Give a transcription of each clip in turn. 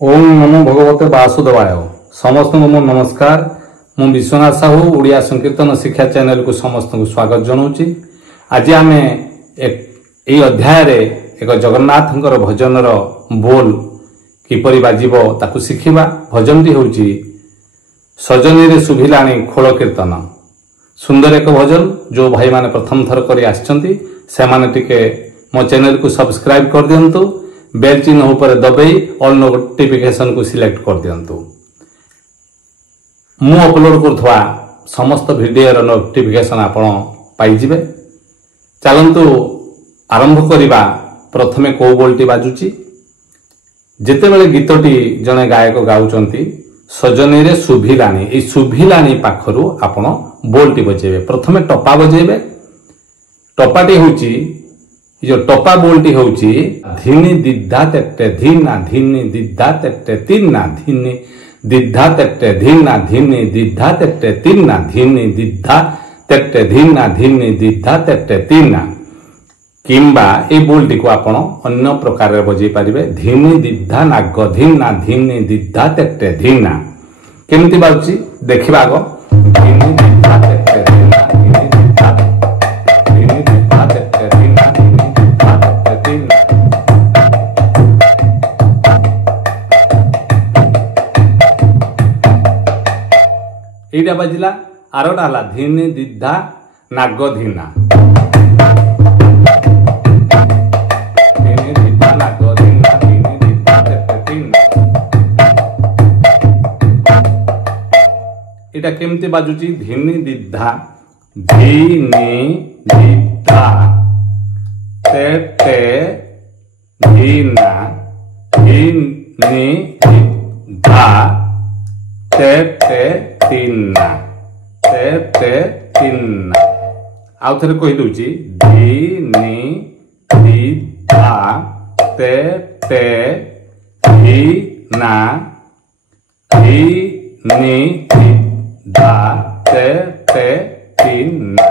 ओम नमो भगवते वासुदेवाय। समस्त को मो नमस्कार। मु विश्वनाथ साहू ओडिया संकीर्तन शिक्षा चैनल को समस्त को स्वागत जनाऊँगी। आज आम एक अध्याय रे एक जगन्नाथ भजन बोल किपरि बाजिबो ताकू शिखिबा। भजन टी होउची सजनी रे सुभिलाणी खोल कीर्तन। सुंदर एक भजन जो भाई माने प्रथम थर करी आछंती से माने टिके मो चैनल को सब्सक्राइब कर दियंतु। बेल चिन्ह ऊपर दबाई ऑल नोटिफिकेशन को सिलेक्ट कर दियंतु। मु अपलोड करथवा समस्त वीडियो रो नोटिफिकेशन आपण पाई जिवे। चलंतु आरंभ करिबा। प्रथमे को बोलटी बाजुची। जेते बेले गीतटी जने गायक गाउचंती सजनी रे सुभिलाणी, ए सुभिलाणी पाखरु आपण बोलटी बजेबे। प्रथमे टपा बजेबे। टपाटी होउची जो टपा बोलटी होउची धिनी दिद्धा तेट्टे धीना धिनी दिद्धा तेट्टे तीना धिनी दिद्धा तेट्टे धीना धिनी दिद्धा तेट्टे तीना धिनी दिद्धा तेट्टे धीना धिनी दिद्धा तेट्टे तीना। किंबा ए बोलटी को आपण अन्य प्रकार रे बजै परिबे। धिनी दिद्धा नाग धीना धिनी दिद्धा तेट्टे धीना। केमति बाउची देखिबा गो। धिनी दिद्धा तेट्टे धीना धिनी दिद्धा धिनी दिद्धा तेट्टे धीना धिनी दिद्धा तेट्टे धीना। एटा बजिला। आरोटा हला धिनी दिद्धा नाग धीना। एटा केमती बाजुची धिनी दिद्धा धीनी दिद्धा तेट्टे धीना धीनी दिद्धा तेट्टे तीना तेट्टे तीना। आउ थरे कहि दउची धीनी दिद्धा तेट्टे धीना धीनी धा तेट्टे तीना।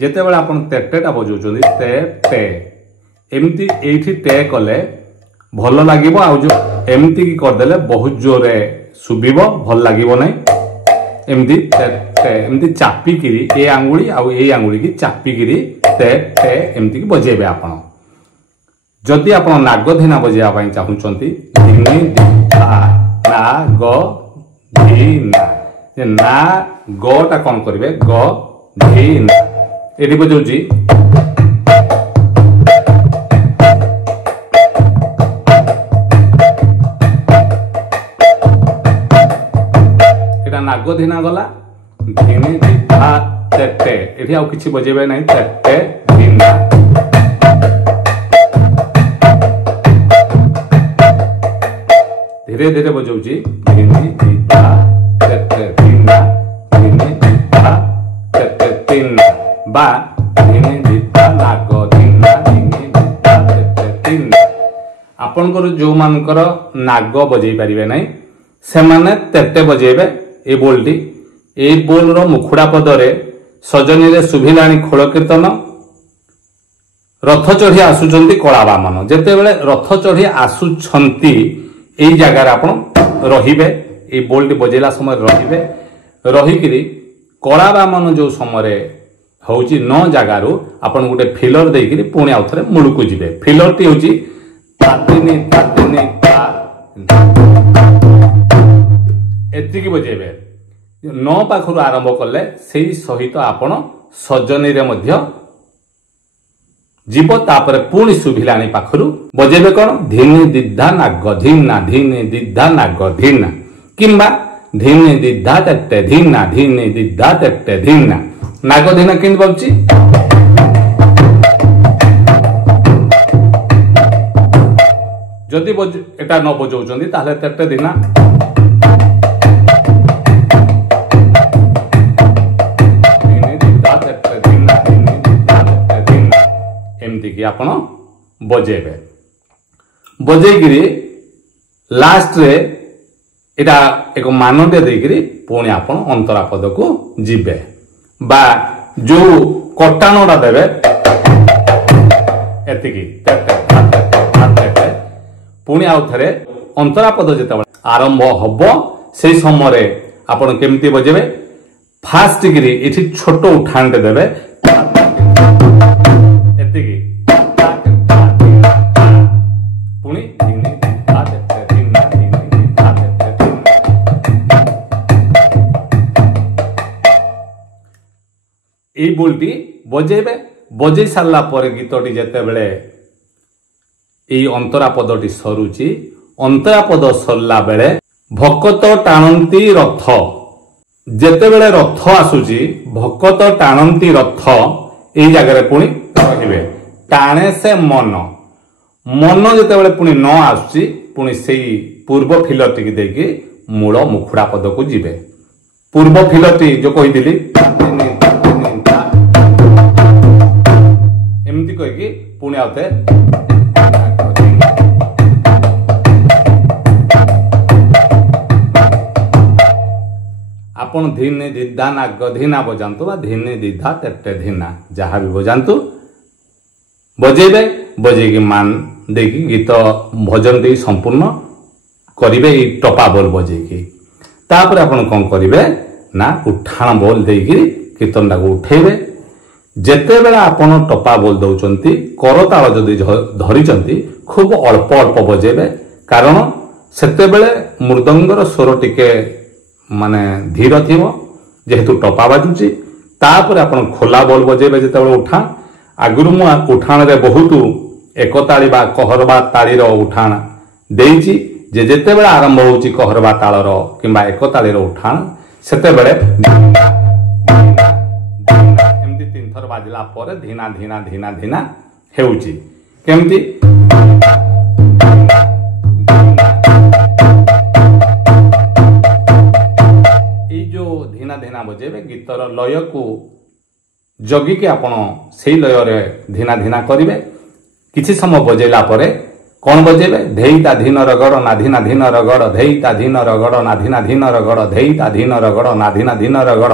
जेते बेले आपण तेट्टेटा बजाउछोंदी तेट्टे एमती एठी टे कले भल लागिबो। आ जो एमती की कर देले बहुत जोरे सुबिबो, भल लागिबो नै। एमती तेट्टे एमती चापी किरी ए आंगुली आ ए आंगुली की चापी किरी तेट्टे एमती की बजेबे। आपण जदि आपण नागधीना बजेबा पई चाहुचंती धिनी दिद्धा नाग धीना ना गटा कौन करेंगे ग धीना। एटी बजाऊँगी नाग धीना गला धीनी दिद्धा तेट्टे। एटी आउ किछि बजेबे नै तेट्टे धीना। धीरे धीरे बजाऊँगी धीनी दिद्धा तेट्टे धीना धीनी दिद्धा तेट्टे तीना बा धीनी दिद्धा नाग धीना धीनी दिद्धा तेट्टे तीना। आपनकर जो मानकर नाग बजै परिबे नै से माने तेट्टे बजेबे। ए बोलटी ए बोल रो मुखुडा पदरे सजनी रे सुभिलाणी खोल कीर्तन। रथ चढ़ी आसुचंती कला बामन। जेते बेले रथ चढ़ी आसुचंती ए जगार आपण रहिबे। ए बोलटी बजेला समय रहिबे। रहिकिरी कला बामन जो समय होउची न जगारू आपण गोटे फिलर देकिरी पुणी आउ थरे मुळुकु जिवे। फिलर टी होउची तातिनी तातिनी ता एतिकी बजेबे। न पाखरु आरंभ कले सेही सहित आपण सजनी रे मध्य जीव तापर पुणी सुभिलाणी पाखरु बजेबे। कोन धीनी दिद्धा नाग धीना धीनी दिद्धा नाग धीना। किंबा धीनी दिद्धा तेट्टे धीना धीनी दिद्धा तेट्टे धीना। नाग धीना केमति बाउची जदि एटा न बजाउचंदी ताले तेट्टे धीना धीनी दिद्धा तेट्टे धीना धीनी दिद्धा तेट्टे धीना एमति कि आपण बजेबे। बजेगिरी लास्ट रे एटा एक मानटे देकिरी पुणी आपण अंतरा पद को जिबे बा जो कटाणटा देबे एतिकी पुणी आउ थरे अंतरा पद जिते आरंभ हम से समय आपण केमती बजेबे फास्ट डिग्री इठी छोट उठाणटे देबे एतिकी पुणी এই बोलटी बजेबे बजे सारा पर गीतटी जेतेबेले এই अंतरा पदटी सरुची अंतरा पद सरला बेले भकत टाणंती रथ जेतेबेले रथ आसुची भकत टाणंती रथ এই জায়গায় পুনি রহিবে টাণে সে মন मन যেতেবেলে পুনি ন আসুচি পুনি সেই पूर्व फिलरटी देखि मूल मुखुड़ा पद को जिबे पूर्व फिलरटी जो कहिदिली एमती कहिकी पुनि आउते आपण धीने दिदा ना गधीना बजातु बा धीने दिधा तेटे धीना जहाँ भी बजातु बजेबे बजेकी मान देखी गीत भजन टी संपूर्ण करिवे ई टपा बोल बजेकी तापर आपण कोन करिवे ना उठाण बोल देकी कीर्तन टाको उठेबे जेते बेला आपण टपा बोल दउचंती करताल जदि धरिचंती खूब अल्प अल्प बजेबे कारण सेते बेले मृदंगर स्वर टिके माने धीर थिवो जेहेतु टपा बाजुची तापर आपण खोला बोल बजेबे जेते बेले उठा आगुरु मु उठाण रे बहुत एकताली बा कहरबा ताली रो उठाण देइची जे जेते बेले आरंभ होउची कहरबा ताल रो किबा एकताली रो उठाण सेते बेले एमती तीन थर बाजिला परे धीना धीना धीना धीना हेउची केमती ई जो धीना धीना बजेबे गीतर लय को जगी के आपण सेई लय रे धीना धीना करिवे किछि समय बजेला परे कौन बजेबे धेईता धीन रगड़ नाधीना धीन रगड़ धेईता धीन रगड़ नाधीना धीन रगड़ धेईता धीन रगड़ नाधीना धीन रगड़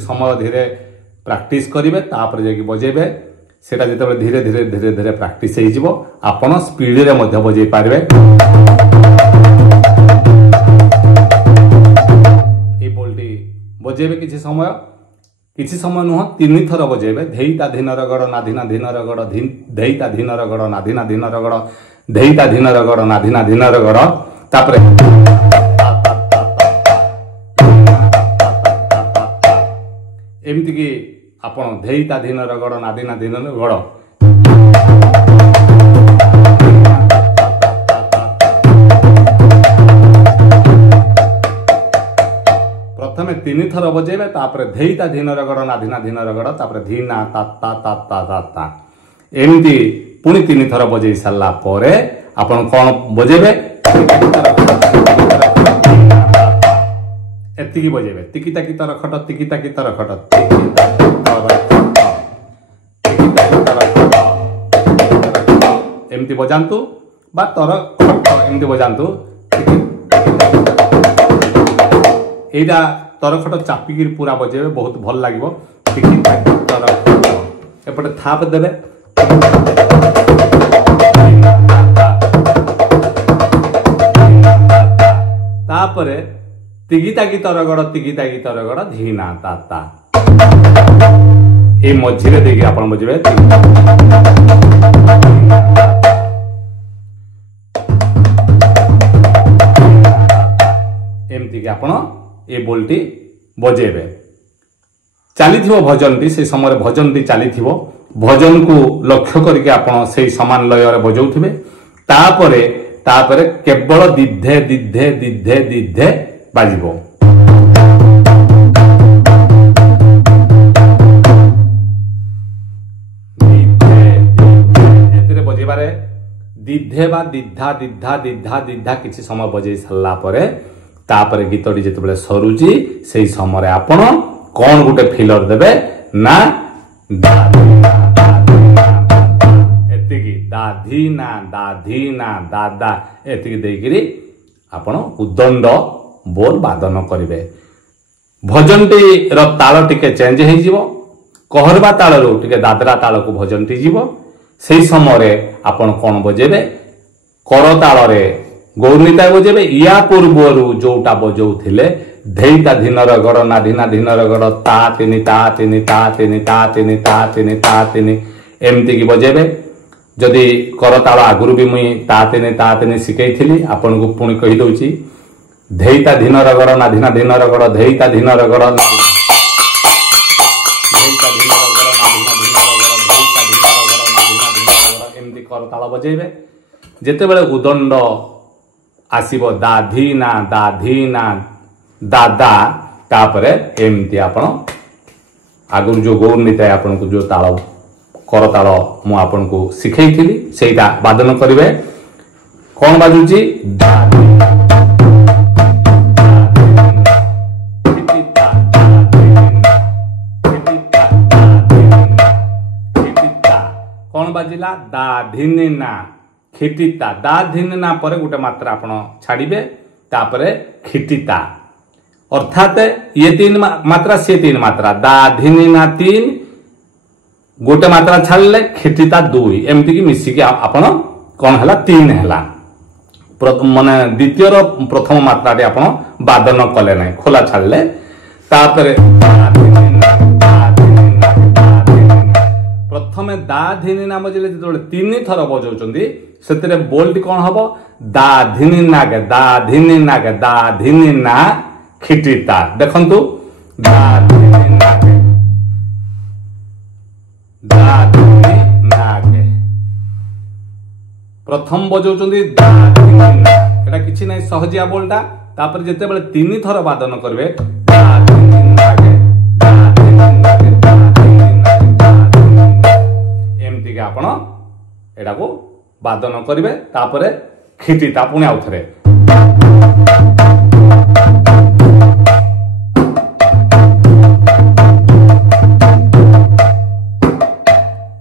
समय धीरे प्रैक्टिस करिवे तापर जेकी बजेबे सेटा जेतेबेले धीरे धीरे धीरे धीरे प्रैक्टिस हे जिवो आपण स्पीड रे मध्य बजे पारबे ए बोलटी बजेबे किछि समय नुह तीन थर बजेबे धेईता धीन रगड़ नाधीना धीन रगड़ धेईता धीन रगड़ नाधीना धीन रगड़ धेईता धीन रगड़ नाधीना धीन रगड़ तापर एमती कि आपण धेईता धीन रगड़ नाधीना धीन रगड़ प्रथमे तीन थर बजेबे तापर धेईता धीन रगड़ नाधीना धीन रगड़ तापर धीना ता ता ता ता ता ता एमती पुणी तीन थर बजे सारा परे आपण कोन बजेबे एतिकी बजेबे तिकी ताकी तर खट तिकी ताकी तर खट एमती बजांतु बा तर खट एमती बजांतु एटा तर खट चापिकी पूरा बजेबे बहुत भल लागिवो तिकी ताकी तर खट एपटे थाप देबे तापरे तिगिता गीत रगड़ तिगिता गीत रगड़ धीना ताता ए मझिरे देखि आपण बजेबे एमती कि आपण ए बोलटी बजेबे चलीथिबो भजनटी से समय भजनटी चलीथिबो भजन को लक्ष्य करके आपण से समान लय रे बजौथिबे तापरे तापरे केवल दिद्धे दिद्धे दिद्धे दिद्धे बाजिबो एतिरे बजेबारे दिधे बा दिधा दिधा दिधा दिधा किसी समय बजे सारा परे तापर गीतटी जिते सरुची से समय आपण कौन गोटे फिलर देवे ना दाधीना दाधीना दादा एति देकरी आपण उदंड बोल वादन करेंगे। भजनटी ताल टिके चेंज हो कहरबा ताल रू टिके दादरा ताल को भजनटी जीव से समय आपण कौन बजेबे करताल रे गौरनीता बजेबे या पूर्वर जोटा बजौथिले धैता धीनर गड़ नाधिना धीनर गड़ ता तिनि ता तिनि ता तिनि ता तिनि ता तिनि ता तिनि एमती की बजेबे। जदि करताल आगुरु भी मुई ता तिनि शिखई आपन को पुणी कही दउची धैता धीनर गड़ नाधिना धीनर गड़ धैता धीनर गड़ एमती करताल बजेबे। जेतेबेले उदंड आसीबो दाधीना दाधीना दादा तापरे एमती आपण आगुरु जो गौरनीता आपन को जो ताल करताल मु आपन को शिखई थिली सेटा वादन करिवे। कौन बाजुची कौन बाजिला दाधिना खिटिता दाधिना पर गोटे मात्रा आपण छाड़िबे तापरे खिटिता अर्थात ये 3 मात्रा से 3 मात्रा दाधिना 3 गोटे मात्रा छाड़ले खिटिता 2 एमती की मिसिकी आपण कौन हला 3 हला माने द्वितीय प्रथम मात्रा टे आपण वादन कले नै खोला छाड़ले तापरे प्रथमे दाधिनी नाम बजले जो 3 थर बजाउचंदी सेतरे बोल्ट कौन हबो दाधिनी ना खिटिता देखंतु दाधिनी नागे प्रथम बजाउचंदी दाधिनी ना एटा किछि नै सहजिया बोलटा तापर जेते बेले 3 थर वादन करबे दाधिनी नागे एमती के आपण एटा को वादन करेंगे तापरे खिटिता पुणी आउ थे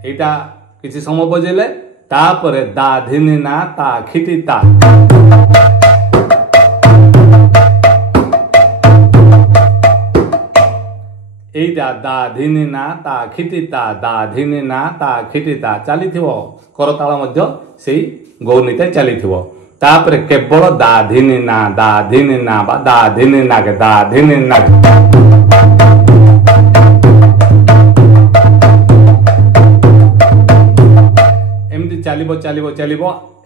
एटा किसी समय बजेले तापरे दाधिनी ना ता खिटिता एटा दाधिनी ना ता खिटिता चली करताल मध्य सेई गौरनीता चली तापरे केवल दाधिनी ना बा दाधिनी नागे एमती चलिबो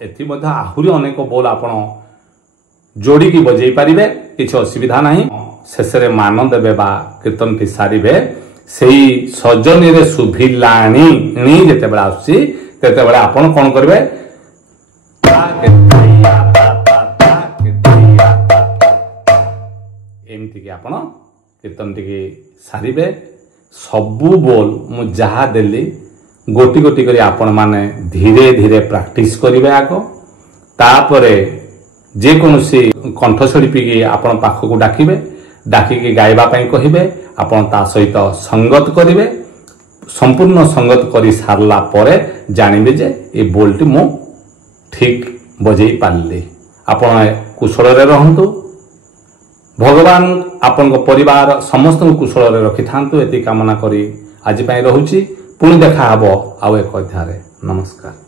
एथि मध्य आहुरी अनेक बोल आपण जोड़ी की बजै पारिबे किछि असुविधा नाही। शेषे मान देवे बा कीर्तन टी सारे से सजनी रे शुभिलाणी जिते बड़ा आसुची तेते बड़ा आपण कौन करेंगे एमती की आपण कीर्तन टी सारे सबू बोल मु जहा देली गोटी गोटी करी आपण माने धीरे धीरे प्रैक्टिस करिवे आगो तापरे जे कोनोसी कंठशिल्पी की आपण पाखक डाकिबे डाकिकी गाइबा पाई कहिबे आपण ता सहित संगत करिवे संपूर्ण संगत करी सारला परे जानिबे जे ए बोलटी मु ठीक बजेई पारली। आपण कुशल रे रहंतु भगवान आपण को परिवार समस्त कुशल रे रखि थांतु एति कामना करी आज पई रहूची पुणी देखा हबो आउ एक अध्याय। नमस्कार।